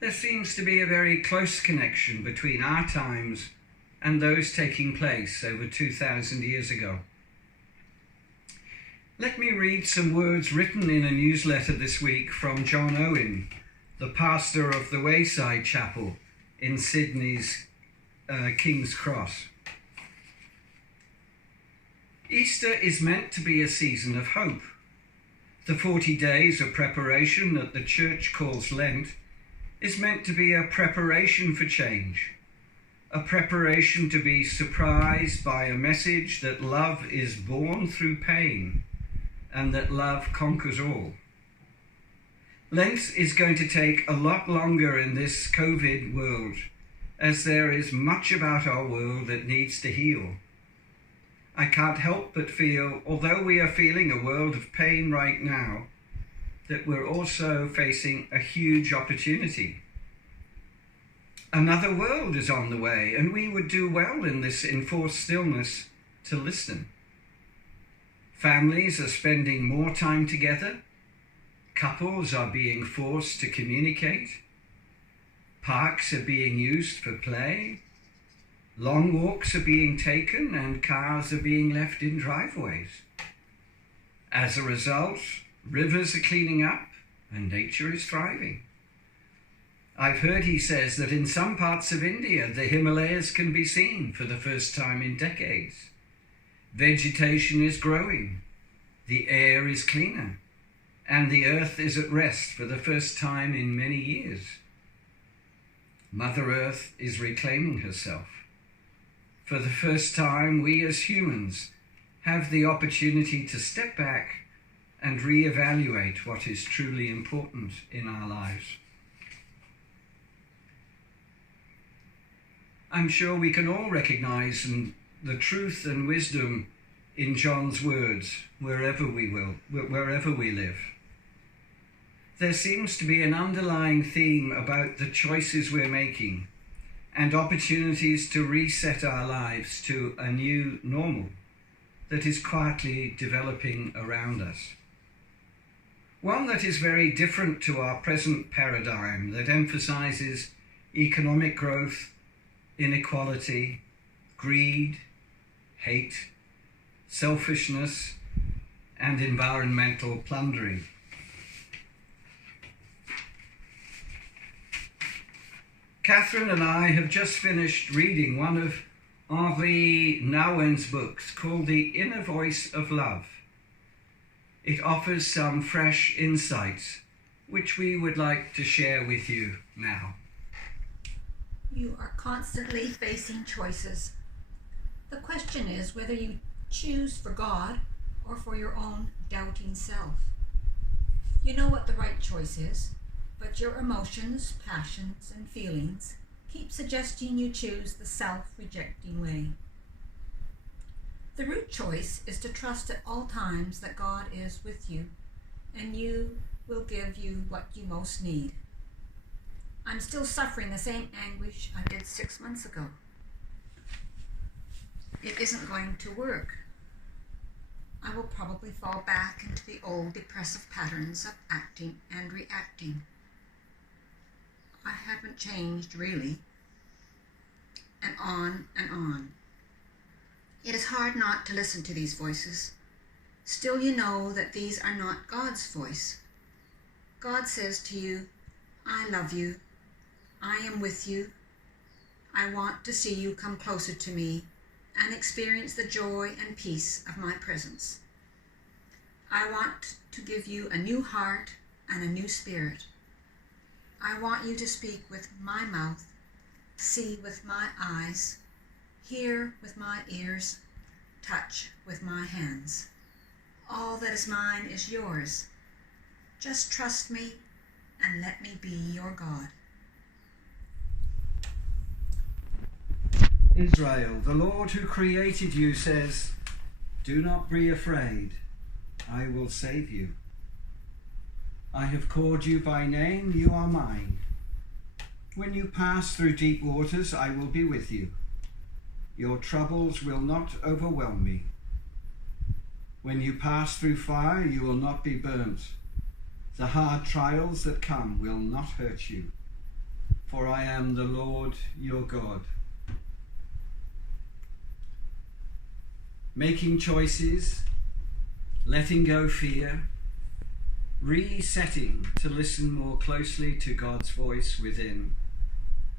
There seems to be a very close connection between our times and those taking place over 2,000 years ago. Let me read some words written in a newsletter this week from John Owen, the pastor of the Wayside Chapel in Sydney's King's Cross. Easter is meant to be a season of hope. The 40 days of preparation that the church calls Lent is meant to be a preparation for change, a preparation to be surprised by a message that love is born through pain and that love conquers all. Lent is going to take a lot longer in this COVID world, as there is much about our world that needs to heal. I can't help but feel, although we are feeling a world of pain right now, that we're also facing a huge opportunity. Another world is on the way, and we would do well in this enforced stillness to listen. Families are spending more time together. Couples are being forced to communicate. Parks are being used for play. Long walks are being taken and cars are being left in driveways. As a result, rivers are cleaning up and nature is thriving. I've heard, he says, that in some parts of India, the Himalayas can be seen for the first time in decades. Vegetation is growing, the air is cleaner, and the earth is at rest for the first time in many years. Mother Earth is reclaiming herself. For the first time, we as humans have the opportunity to step back and reevaluate what is truly important in our lives. I'm sure we can all recognize the truth and wisdom in John's words wherever we live. There seems to be an underlying theme about the choices we're making and opportunities to reset our lives to a new normal that is quietly developing around us. One that is very different to our present paradigm that emphasizes economic growth, inequality, greed, hate, selfishness, and environmental plundering. Kathryn and I have just finished reading one of Henri Nouwen's books called The Inner Voice of Love. It offers some fresh insights, which we would like to share with you now. You are constantly facing choices. The question is whether you choose for God or for your own doubting self. You know what the right choice is, but your emotions, passions, and feelings keep suggesting you choose the self-rejecting way. The root choice is to trust at all times that God is with you, and you will give you what you most need. I'm still suffering the same anguish I did 6 months ago. It isn't going to work. I will probably fall back into the old depressive patterns of acting and reacting. I haven't changed really, and on and on. It is hard not to listen to these voices. Still, you know that these are not God's voice. God says to you, I love you. I am with you. I want to see you come closer to me and experience the joy and peace of my presence. I want to give you a new heart and a new spirit. I want you to speak with my mouth, see with my eyes, hear with my ears, touch with my hands. All that is mine is yours. Just trust me and let me be your God. Israel, the Lord who created you says, do not be afraid, I will save you. I have called you by name, you are mine. When you pass through deep waters, I will be with you. Your troubles will not overwhelm me. When you pass through fire, you will not be burnt. The hard trials that come will not hurt you. for I am the Lord your God. Making choices, letting go fear, resetting to listen more closely to God's voice within,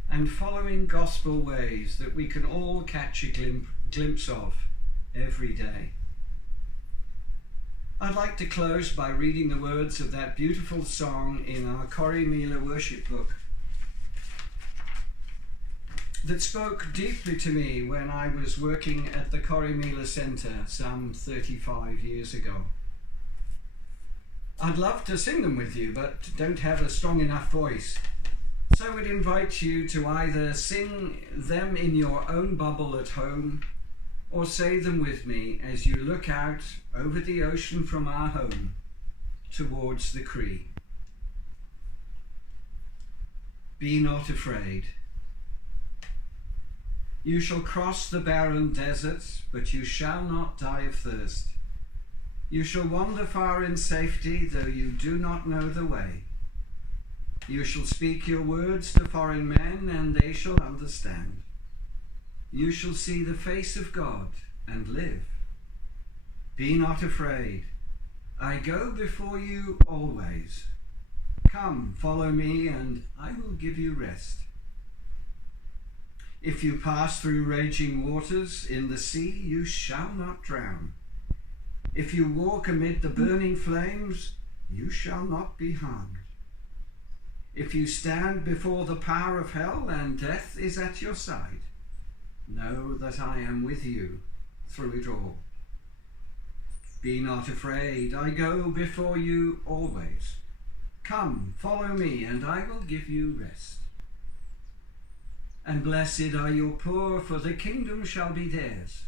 and following gospel ways that we can all catch a glimpse of every day. I'd like to close by reading the words of that beautiful song in our Croi worship book that spoke deeply to me when I was working at the Croi Centre some 35 years ago. I'd love to sing them with you, but don't have a strong enough voice. So I would invite you to either sing them in your own bubble at home or say them with me as you look out over the ocean from our home towards the Croi. Be not afraid. You shall cross the barren deserts, but you shall not die of thirst. You shall wander far in safety, though you do not know the way. You shall speak your words to foreign men, and they shall understand. You shall see the face of God and live. Be not afraid. I go before you always. Come, follow me, and I will give you rest. If you pass through raging waters, in the sea you shall not drown. If you walk amid the burning flames, you shall not be harmed. If you stand before the power of hell and death is at your side, know that I am with you through it all. Be not afraid, I go before you always. Come, follow me, and I will give you rest. And blessed are your poor, for the kingdom shall be theirs.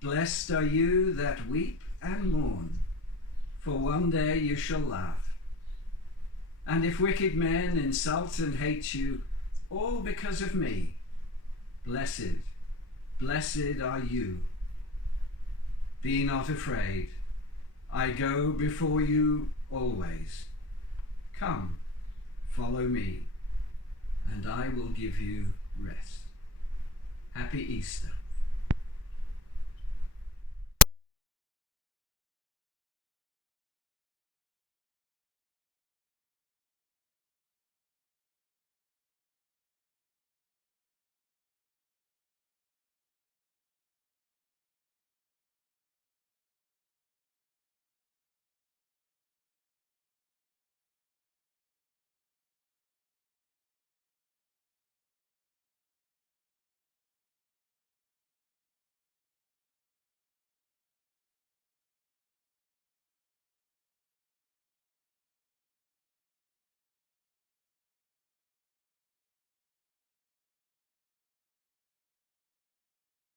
Blessed are you that weep and mourn, for one day you shall laugh. And if wicked men insult and hate you, all because of me, blessed, blessed are you. Be not afraid. I go before you always. Come, follow me, and I will give you rest. Happy Easter.